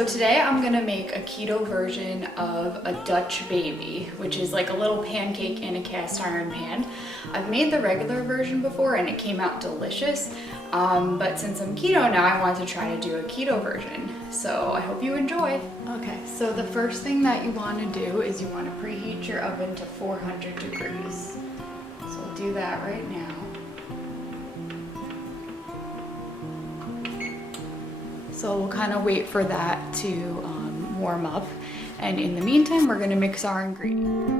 So today I'm gonna make a keto version of a Dutch Baby, which is like a little pancake in a cast iron pan. I've made the regular version before and it came out delicious, but since I'm keto now, I want to try to do a keto version. So I hope you enjoy. Okay, so the first thing that you want to do is you want to preheat your oven to 400 degrees. So we'll do that right now. So we'll kind of wait for that to warm up. And in the meantime, we're gonna mix our ingredients.